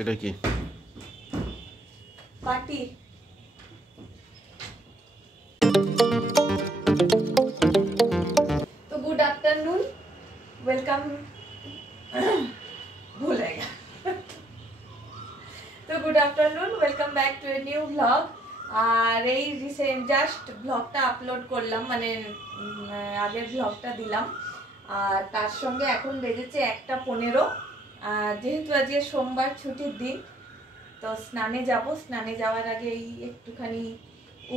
এটা কি পার্টি? তো গুড আফটারনুন, ওয়েলকাম। ভুলে গেল। তো good afternoon, welcome back to a new blog. আর এই রিসেন্ট জাস্ট ব্লগটা আপলোড করলাম, মানে আগের ব্লগটা দিলাম। আর তার সঙ্গে এখন বেজেছে 1:15। যেহেতু আজকে সোমবার ছুটির দিন, তো স্নানে যাব। স্নানে যাওয়ার আগে এই একটুখানি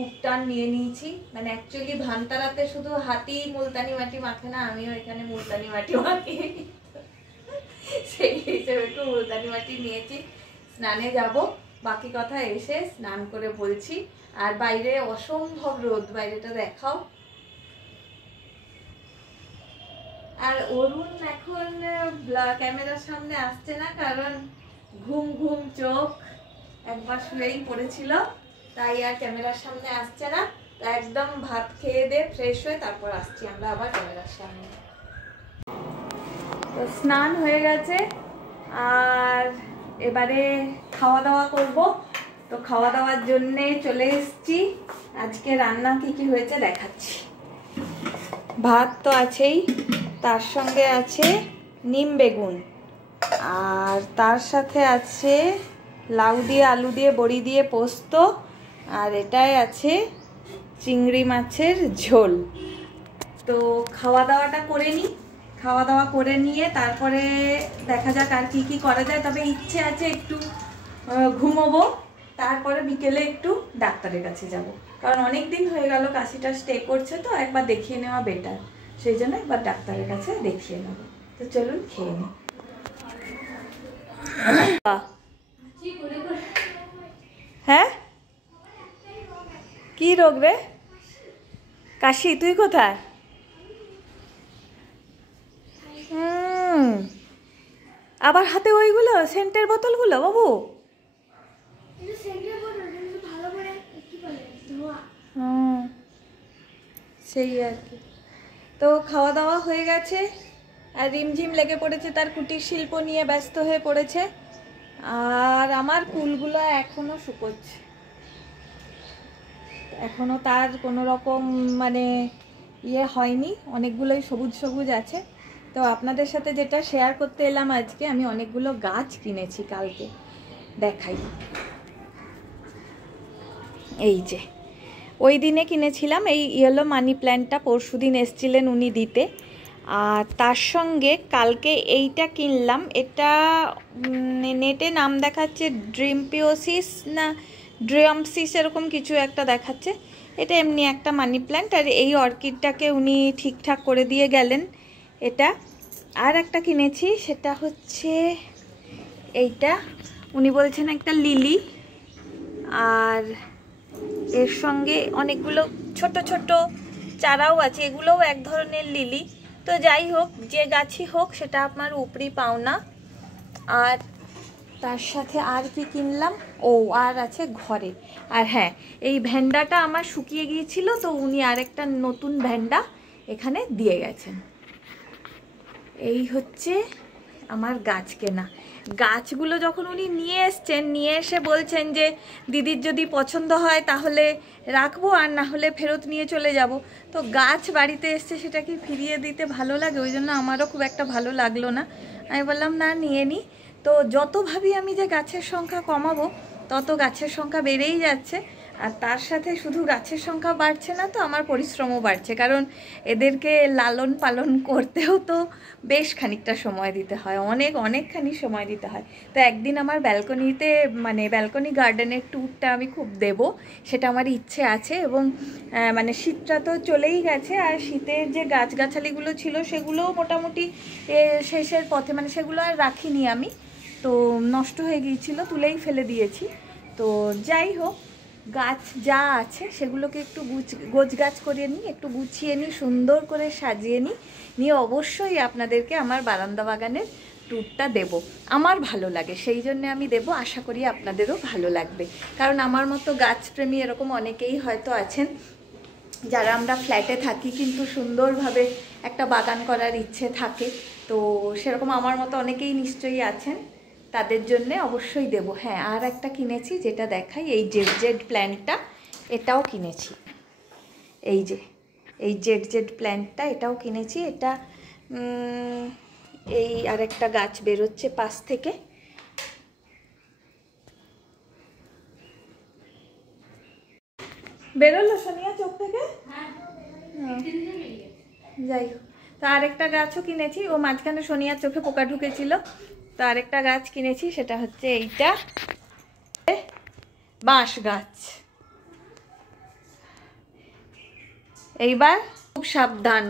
উপটান নিয়ে নিয়েছি। মানে অ্যাকচুয়ালি ভান্তারাতে শুধু হাতি মুলতানি মাটি মাখে না, আমিও এখানে মুলতানি মাটি মাখি, সেই হিসেবে একটু মুলতানি মাটি নিয়েছি। স্নানে যাব, বাকি কথা এসে স্নান করে বলছি। আর বাইরে অসম্ভব রোদ, বাইরেটা দেখাও। আর অরুণ এখন ক্যামেরার সামনে আসছে না, কারণ ঘুম ঘুম চোখ, একবার শুয়েই পড়েছিল, তাই আর ক্যামেরার সামনে আসছে না। একদম ভাত খেয়ে দিয়ে ফ্রেশ হয়ে তারপর আসছি আমরা আবার ক্যামেরার সামনে। তো স্নান হয়ে গেছে, আর এবারে খাওয়া দাওয়া করব। তো খাওয়া দাওয়ার জন্যে চলে এসেছি। আজকে রান্না কি কি হয়েছে দেখাচ্ছি। ভাত তো আছেই, তার সঙ্গে আছে নিম বেগুন, আর তার সাথে আছে লাউ দিয়ে আলু দিয়ে বড়ি দিয়ে পোস্ত, আর এটাই আছে চিংড়ি মাছের ঝোল। তো খাওয়া দাওয়াটা করে নিই, খাওয়া দাওয়া করে নিয়ে তারপরে দেখা যাক আর কি কি করা যায়। তবে ইচ্ছে আছে একটু ঘুমোবো, তারপরে বিকেলে একটু ডাক্তারের কাছে যাব, কারণ অনেক দিন হয়ে গেল কাশিটা স্টে করছে, তো একবার দেখিয়ে নেওয়া বেটার। সেই জন্য একবার ডাক্তারের কাছে দেখিয়ে নেব। তো চলুন খেয়ে নিই। হ্যাঁ, কি রোগ রে? কাশি? তুই কোথায়? আবার হাতে ওইগুলো সেন্টের বোতলগুলো বাবু? সেই আর কি। তো খাওয়া দাওয়া হয়ে গেছে, আর রিমঝিম লেগে পড়েছে, তার কুটির শিল্প নিয়ে ব্যস্ত হয়ে পড়েছে। আর আমার ফুলগুলো এখনো শুকোচ্ছে, এখনো তার কোনো রকম মানে ইয়ে হয়নি, অনেকগুলোই সবুজ সবুজ আছে। তো আপনাদের সাথে যেটা শেয়ার করতে এলাম আজকে, আমি অনেকগুলো গাছ কিনেছি কালকে, দেখাই। এই যে ওই দিনে কিনেছিলাম এই ইয়েলো মানি প্ল্যান্টটা, পরশু দিন এসছিলেন উনি দিতে। আর তার সঙ্গে কালকে এইটা কিনলাম, এটা নেটে নাম দেখাচ্ছে ড্রিমপিওসিস না ড্রিয়ামসিস এরকম কিছু একটা দেখাচ্ছে। এটা এমনি একটা মানি প্ল্যান্ট, আর এই অর্কিডটাকে উনি ঠিকঠাক করে দিয়ে গেলেন। এটা আর একটা কিনেছি, সেটা হচ্ছে এইটা, উনি বলছেন একটা লিলি, আর এর সঙ্গে অনেকগুলো ছোট ছোট চারাও আছে, এগুলোও এক ধরনের লিলি। তো যাই হোক, যে গাছই হোক সেটা আমার উপরি পাওনা। আর তার সাথে আর কি কিনলাম, ও আর আছে ঘরে। আর হ্যাঁ, এই ভেন্ডাটা আমার শুকিয়ে গিয়েছিল, তো উনি আরেকটা নতুন ভেন্ডা এখানে দিয়ে গেছেন। এই হচ্ছে আমার গাছ কেনা। গাছগুলো যখন উনি নিয়ে এসছেন, নিয়ে এসে বলছেন যে দিদির যদি পছন্দ হয় তাহলে রাখবো, আর না হলে ফেরত নিয়ে চলে যাব। তো গাছ বাড়িতে এসছে, সেটা কি ফিরিয়ে দিতে ভালো লাগে? ওই জন্য আমারও খুব একটা ভালো লাগলো না। আমি বললাম না, নিয়ে নিই। তো যত ভাবি আমি যে গাছের সংখ্যা কমাবো, তত গাছের সংখ্যা বেড়েই যাচ্ছে। আর তার সাথে শুধু গাছের সংখ্যা বাড়ছে না, তো আমার পরিশ্রমও বাড়ছে, কারণ এদেরকে লালন পালন করতেও তো বেশ খানিকটা সময় দিতে হয়, অনেকখানি সময় দিতে হয়। তো একদিন আমার ব্যালকনিতে, মানে ব্যালকনি গার্ডেনের ট্যুরটা আমি খুব দেব, সেটা আমার ইচ্ছে আছে। এবং মানে শীতটা তো চলেই গেছে, আর শীতের যে গাছগাছালিগুলো ছিল সেগুলোও মোটামুটি শেষের পথে, মানে সেগুলো আর রাখিনি আমি, তো নষ্ট হয়ে গিয়েছিলো, তুলেই ফেলে দিয়েছি। তো যাই হোক, গাছ যা আছে সেগুলোকে একটু গোছগাছ করিয়ে নিই, একটু গুছিয়ে নিই, সুন্দর করে সাজিয়ে নিয়ে অবশ্যই আপনাদেরকে আমার বারান্দা বাগানের ট্যুরটা দেব। আমার ভালো লাগে, সেই জন্য আমি দেব। আশা করি আপনাদেরও ভালো লাগবে, কারণ আমার মতো গাছপ্রেমী এরকম অনেকেই হয়তো আছেন, যারা আমরা ফ্ল্যাটে থাকি কিন্তু সুন্দরভাবে একটা বাগান করার ইচ্ছে থাকে। তো সেরকম আমার মতো অনেকেই নিশ্চয়ই আছেন। তাদের জন্যে অবশ্যই দেব। হ্যাঁ, আর একটা কিনেছি যেটা দেখাই, এই জেড প্ল্যান্টটা, এটাও কিনেছি। এই যে এই জেড প্ল্যান্টটা, এটাও কিনেছি। এটা এই আরেকটা গাছ বেরোচ্ছে পাশ থেকে। বেরোলো সোনিয়া চোখ থেকে? যাই হোক, তো আরেকটা গাছও কিনেছি। ও মাঝখানে সোনিয়ার চোখে পোকা ঢুকেছিল, তো আরেকটা গাছ কিনেছি, সেটা হচ্ছে এইটা, বাঁশ গাছ। এইবার খুব সাবধান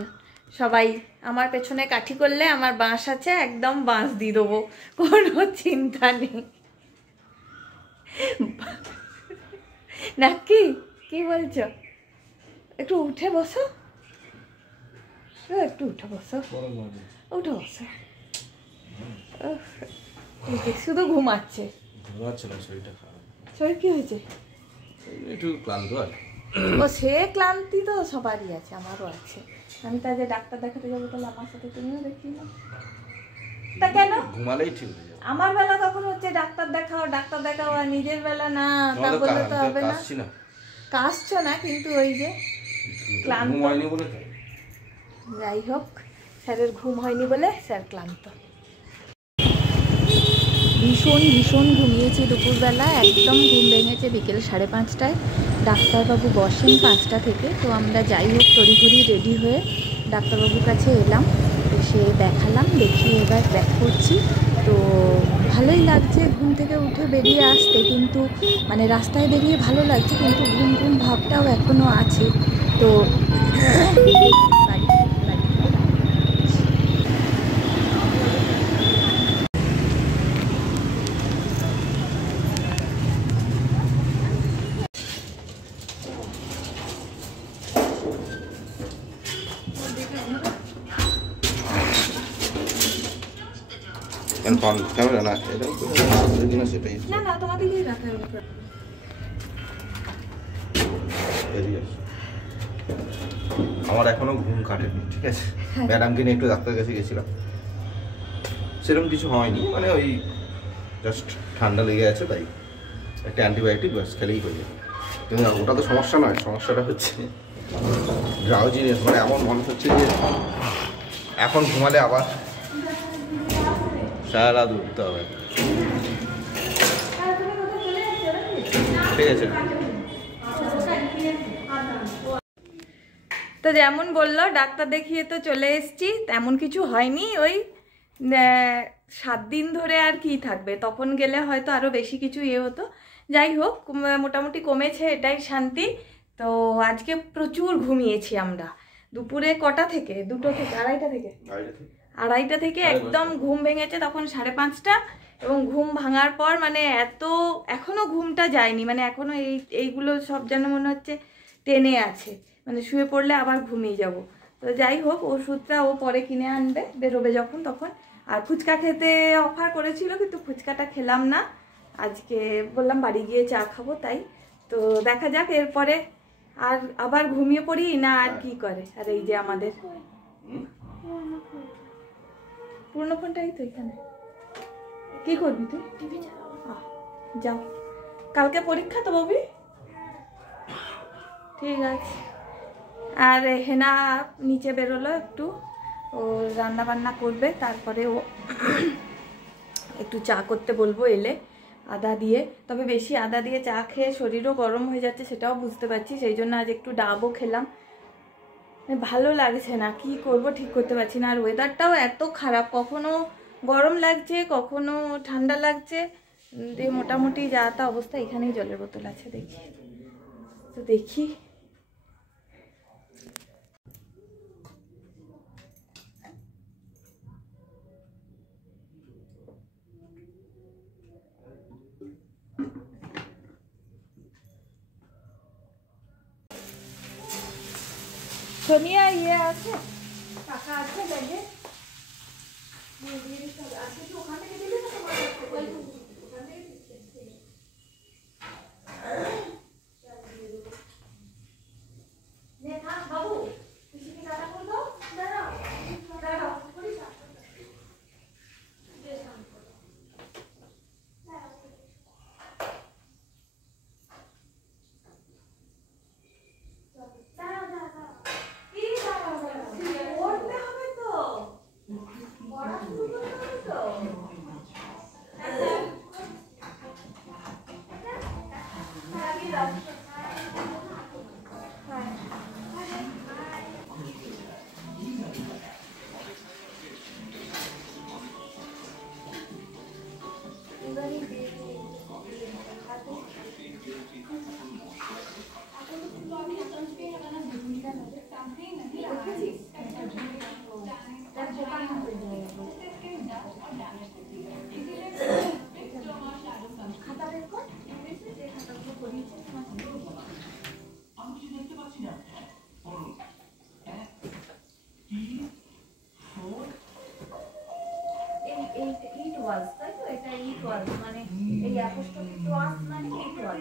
সবাই, আমার পেছনে কাঠি করলে আমার বাঁশ আছে, একদম বাঁশ দিয়ে দেবো, কোনো চিন্তা নেই। নাকি কি বলছো? একটু উঠে বসো, একটু উঠে বসো, উঠে বসো। শুধু ঘুমাচ্ছে। শরীর কি হয়েছে? একটু ক্লান্ত আর ও সে ক্লান্তি তো সবারই আছে, আমারও আছে। আমি তা যে ডাক্তার দেখাতে যাবো, তাহলে আমার সাথে তুমিও দেখি না। তা কেন? ঘুমালেই ঠিক হয়ে যাবে। আমার বেলা তখন হচ্ছে ডাক্তার দেখাও আর নিজের বেলা না, তা বললে তো হবে না। কাশছো না, কিন্তু ওই যে ক্লান্ত। যাই হোক, স্যারের ঘুম হয়নি বলে স্যার ক্লান্ত। ভীষণ ঘুমিয়েছি দুপুরবেলা, একদম ঘুম ভেঙেছে বিকেল 5:30টায়। ডাক্তারবাবু বসেন 5টা থেকে। তো আমরা যাই হোক তড়িঘড়ি রেডি হয়ে ডাক্তারবাবুর কাছে এলাম, এসে দেখালাম, দেখিয়ে এবার ব্যাক করছি। তো ভালোই লাগছে ঘুম থেকে উঠে বেরিয়ে আসতে, কিন্তু মানে রাস্তায় বেরিয়ে ভালো লাগছে, কিন্তু ঘুম ভাবটাও এখনও আছে। তো ক্যামেরা না, এটা সেটাই না তোমাদেরই রাখা। আমার এখনো ঘুম কাটেনি, ঠিক আছে। ম্যাডামকে নিয়ে একটু ডাক্তার কাছে গেছিলাম, সেরকম কিছু হয়নি, মানে ওই জাস্ট ঠান্ডা লেগে আছে, তাই একটা অ্যান্টিবায়োটিক ব্যাস খেলেই হয়ে যাবে। কিন্তু ওটা তো সমস্যা নয়, সমস্যাটা হচ্ছে ড্রাউজিনেস, মানে এমন মনে হচ্ছে যে এখন ঘুমালে আবার সারা রাত উঠতে হবে। ঠিক আছে। তো যেমন বললো, ডাক্তার দেখিয়ে তো চলে এসেছি, তেমন কিছু হয়নি। ওই 7 দিন ধরে আর কি থাকবে, তখন গেলে হয়তো আরও বেশি কিছু হতো। যাই হোক, মোটামুটি কমেছে, এটাই শান্তি। তো আজকে প্রচুর ঘুমিয়েছি আমরা। দুপুরে কটা থেকে? 2টো থেকে, আড়াইটা থেকে একদম ঘুম ভেঙেছে তখন 5:30টা। এবং ঘুম ভাঙার পর মানে এখনও ঘুমটা যায়নি, মানে এখনও এইগুলো সব যেন মনে হচ্ছে টেনে আছে, মানে শুয়ে পড়লে আবার ঘুমিয়ে যাব। তো যাই হোক, ওষুধটা ও পরে কিনে আনবে, বেরোবে যখন তখন। আর ফুচকা খেতে অফার করেছিল, কিন্তু ফুচকাটা খেলাম না আজকে, বললাম বাড়ি গিয়ে চা খাবো, তাই। তো দেখা যাক এরপরে আর আবার ঘুমিয়ে পড়ি না আর কি করে। আর এই যে আমাদের পুরনো ফোনটাই তো এখানে। কি করবি তুই? যাও, কালকে পরীক্ষা তো ববি। ঠিক আছে। আর হেনা নিচে বেরোলো একটু, ও রান্না বান্না করবে, তারপরে ও একটু চা করতে বলবো এলে আদা দিয়ে। তবে বেশি আদা দিয়ে চা খেয়ে শরীরও গরম হয়ে যাচ্ছে, সেটাও বুঝতে পারছি, সেই জন্য আজ একটু ডাবও খেলাম। ভালো লাগছে না, কি করব ঠিক করতে পারছি না। আর ওয়েদারটাও এত খারাপ, কখনো গরম লাগছে, কখনো ঠান্ডা লাগছে, দিয়ে মোটামুটি যা তা অবস্থা। এখানেই জলের বোতল আছে, দেখি তো দেখি। সোনিয়া আছে, টাকা আছে ব্যাগে? আছে কি ওখান থেকে দিলে না তোমার? বাবু পিসিকে টাকা করবো, দাঁড়াও। মানে এই অ্যাপোস্ট্রফি ওয়াজ মানে ইট ওয়াজ।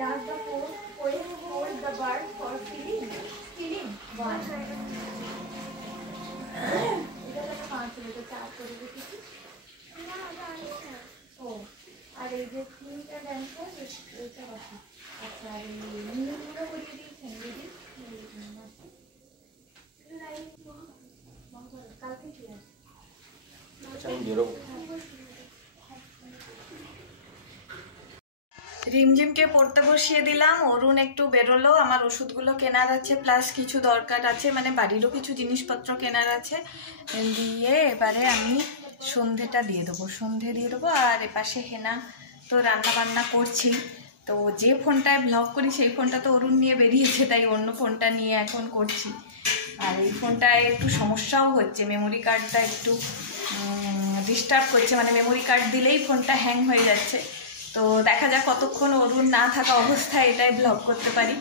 Does the poet hold the bird for feeding? Feeding? One. এটা তো পাঁচ লিটার চার করে দিয়েছি। ও আর এই যে তিনটা ড্যান্সার এটা বাকি। আচ্ছা আর এই নীলগুলো বলে দিয়েছেন দিদি। কালকে কি আছে? আচ্ছা আমি বেরোবো। রিমঝিমকে পড়তে বসিয়ে দিলাম, অরুণ একটু বেরোলো, আমার ওষুধগুলো কেনার আছে প্লাস কিছু দরকার আছে, মানে বাড়িরও কিছু জিনিসপত্র কেনার আছে, দিয়ে এবারে আমি সন্ধেটা দিয়ে দেবো, সন্ধে দিয়ে দেবো। আর এপাশে হেনা তো রান্না বান্না করছি, তো যে ফোনটায় ব্লগ করি সেই ফোনটা তো অরুণ নিয়ে বেরিয়েছে, তাই অন্য ফোনটা নিয়ে এখন করছি। আর এই ফোনটায় একটু সমস্যাও হচ্ছে, মেমোরি কার্ডটা একটু ডিস্টার্ব করছে, মানে মেমোরি কার্ড দিলেই ফোনটা হ্যাং হয়ে যাচ্ছে। তো দেখা যাক কতক্ষণ অরুণ না থাকা অবস্থায় এটাই ব্লগ করতে পারি।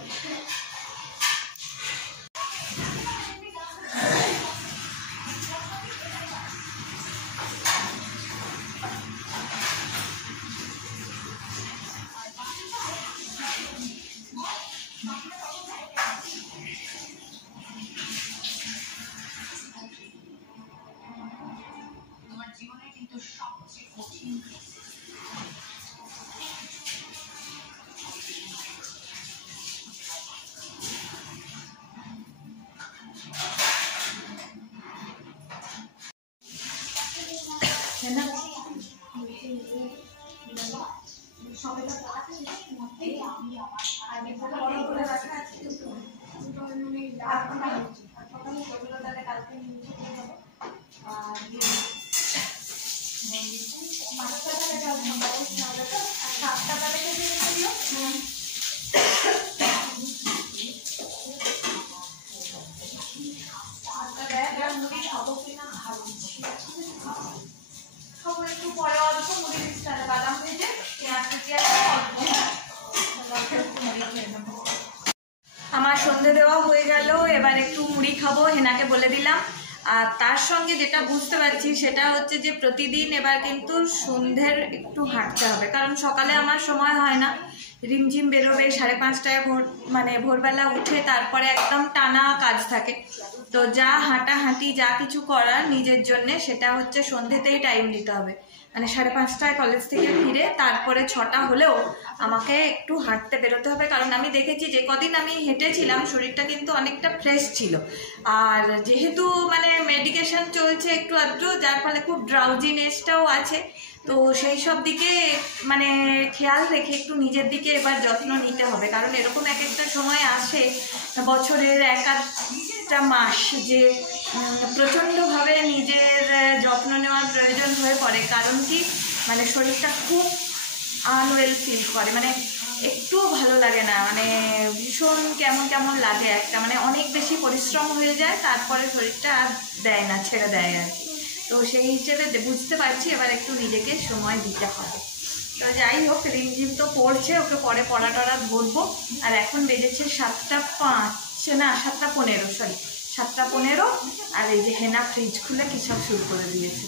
আমার সন্ধে দেওয়া হয়ে গেল, এবার একটু মুড়ি খাবো, হেনাকে বলে দিলাম। আর তার সঙ্গে যেটা বুঝতে পারছি সেটা হচ্ছে যে প্রতিদিন এবার কিন্তু সন্ধ্যের একটু হাঁটতে হবে, কারণ সকালে আমার সময় হয় না। রিমঝিম বেরোবে 5:30টায়, ভোরবেলা উঠে তারপরে একদম টানা কাজ থাকে, তো যা হাঁটাহাঁটি যা কিছু করার নিজের জন্যে সেটা হচ্ছে সন্ধ্যেতেই টাইম দিতে হবে। মানে 5:30টায় কলেজ থেকে ফিরে তারপরে 6টা হলেও আমাকে একটু হাঁটতে বেরোতে হবে, কারণ আমি দেখেছি যে কদিন আমি হেঁটেছিলাম শরীরটা কিন্তু অনেকটা ফ্রেশ ছিল। আর যেহেতু মানে মেডিকেশন চলছে একটু আধটু, যার ফলে খুব ড্রাউজিনেসটাও আছে, তো সেই সব দিকে মানে খেয়াল রেখে একটু নিজের দিকে এবার যত্ন নিতে হবে, কারণ এরকম এক একটা সময় আসে বছরের একটা মাস যে প্রচণ্ডভাবে নিজের যত্ন নেওয়ার প্রয়োজন হয়ে পড়ে। কারণ কি মানে শরীরটা খুব আনওয়েল ফিল করে, মানে একটুও ভালো লাগে না, মানে ভীষণ কেমন কেমন লাগে একটা, মানে অনেক বেশি পরিশ্রম হয়ে যায়, তারপরে শরীরটা আর দেয় না, ছেড়ে দেয় আর কি। তো সেই হিসেবে বুঝতে পারছি এবার একটু নিজেকে সময় দিতে হবে। তো যাই হোক, রিমঝিম তো পড়ছে, ওকে পরে পড়া টড়া ধরবো। আর এখন বেজেছে 7:05, না 7:15, সরি 7:15। আর এই যে হেনা ফ্রিজ খুলে কি সব শুরু করে দিয়েছে।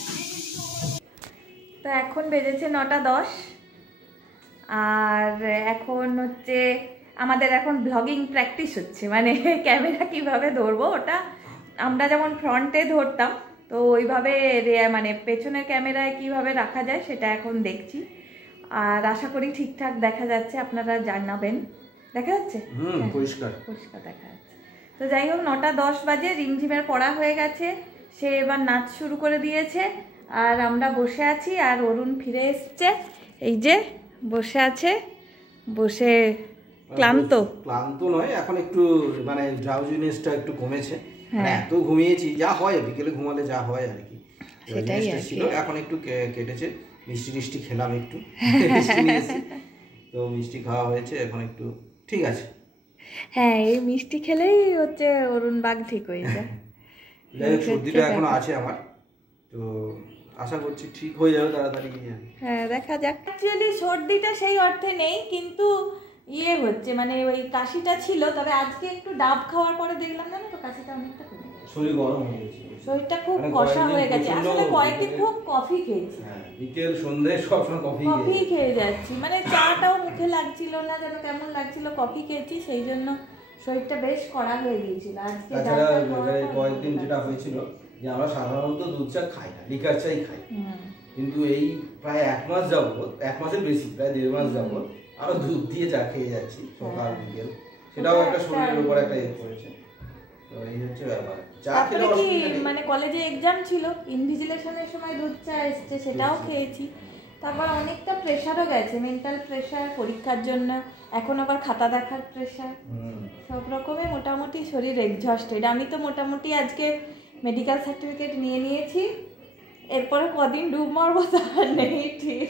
তো এখন বেজেছে 9:10, আর এখন হচ্ছে আমাদের এখন ব্লগিং প্র্যাকটিস হচ্ছে, মানে ক্যামেরা কিভাবে ধরবো, ওটা আমরা যেমন ফ্রন্টে ধরতাম তো ওইভাবে মানে পেছনের ক্যামেরায় কিভাবে রাখা যায় সেটা এখন দেখছি। আর আশা করি ঠিকঠাক দেখা যাচ্ছে, আপনারা জানাবেন। দেখা যাচ্ছে? পরিষ্কার পরিষ্কার দেখা যাচ্ছে। তো যাই হোক, 9:10 বাজে, রিমঝিমের পড়া হয়ে গেছে, সে এবার নাচ শুরু করে দিয়েছে, আর আমরা বসে আছি। আর অরুণ ফিরে এসছে, এই যে বসে আছে, বসে ক্লান্ত নয়, এখন একটু মানে ড্রাউজিনেসটা একটু কমেছে। এত ঘুমিয়েছি, যা হয় বিকেলে ঘুমালে যা হয় আর কি, সেটাই ছিল। এখন একটু কেটেছে, মিষ্টি খেলাম একটু, মিষ্টি নিয়েছি তো মিষ্টি খাওয়া হয়েছে, এখন একটু ঠিক আছে। হ্যাঁ, এই মিষ্টি খেলেই হচ্ছে অরুণ বাগ ঠিক হয়ে যায়। যাই হোক, সর্দিটা এখনো আছে আমার, তো আশা করছি ঠিক হয়ে যাবে তাড়াতাড়ি। হ্যাঁ, দেখা যাক। অ্যাকচুয়ালি সর্দিটা সেই অর্থে নেই, কিন্তু ইয়ে হচ্ছে মানে ওই কাশিটা ছিল, তবে আজকে একটু ডাব খাওয়ার পরে দেখলাম না তো কাশিটা অনেকটা কমে গেছে, শরীর গরম হয়ে গেছে, শরীরটা খুব কষা হয়ে গেছে। আসলে কয়েকদিন খুব কফি খেয়েছি, বিকেল সন্ধ্যে সবসময় কফি খেয়ে যাচ্ছি, মানে চাটাও মুখে লাগছিল না, যেন কেমন লাগছিল, কফি খেয়েছি, সেই জন্য শরীরটা বেশ কড়া হয়ে গিয়েছিল। আজকে কয়েকদিন যেটা হয়েছিল যে আমরা সাধারণত দুধ চা খাই না, লিকার চাই খাই, কিন্তু এই প্রায় 1 মাস যাবত, 1 মাসের বেশি, প্রায় 1.5 মাস যাবত আরো দুধ দিয়ে চা খেয়ে যাচ্ছি সকাল বিকেল, সেটাও একটা শরীরের উপর একটা ইয়ে করেছে। তো এই হচ্ছে ব্যাপার। চা খেলে কি মানে কলেজে এক্সাম ছিল, ইনভিজিলেশনের সময় দুধ চা এসছে, সেটাও খেয়েছি। তারপর অনেকটা প্রেশারও গেছে, মেন্টাল প্রেশার, পরীক্ষার জন্য, এখন আবার খাতা দেখার প্রেশার, সব রকমে মোটামুটি শরীর এক্সহস্টেড। আমি তো মোটামুটি আজকে মেডিকেল সার্টিফিকেট নিয়ে নিয়েছি, এরপরে কদিন ডুব মারবো তার নেই ঠিক।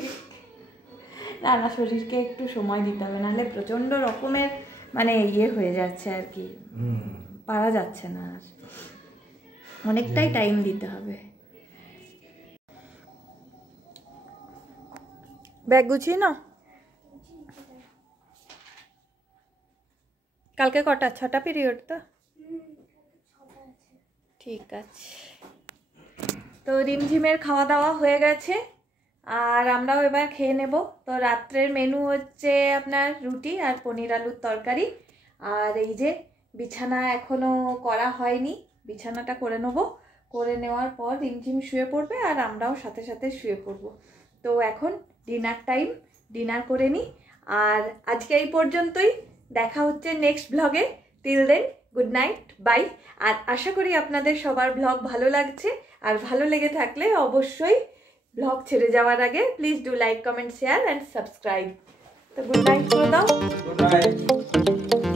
না, শরীরকে একটু সময় দিতে হবে, নাহলে প্রচণ্ড রকমের মানে ইয়ে হয়ে যাচ্ছে আর কি, পারা যাচ্ছে না, আর অনেকটাই টাইম দিতে হবে। ব্যাগ গুছিয়ে নাও। কালকে কটা? 6টা পিরিয়ড তো? ঠিক আছে। তো রিমঝিমের খাওয়া দাওয়া হয়ে গেছে, আর আমরাও এবার খেয়ে নেব। তো রাত্রের মেনু হচ্ছে আপনার রুটি আর পনির আলুর তরকারি। আর এই যে বিছানা এখনও করা হয়নি, বিছানাটা করে নেব, করে নেওয়ার পর রিমঝিম শুয়ে পড়বে, আর আমরাও সাথে সাথে শুয়ে পড়ব। তো এখন ডিনার টাইম, ডিনার করে নিই। আর আজকে এই পর্যন্তই, দেখা হচ্ছে নেক্সট ব্লগে। Till then, good night, bye. আর আশা করি আপনাদের সবার ব্লগ ভালো লাগছে, আর ভালো লেগে থাকলে অবশ্যই ব্লগ ছেড়ে যাওয়ার আগে please do like, comment, share and subscribe. তো গুড নাইট করে দাও। Good night.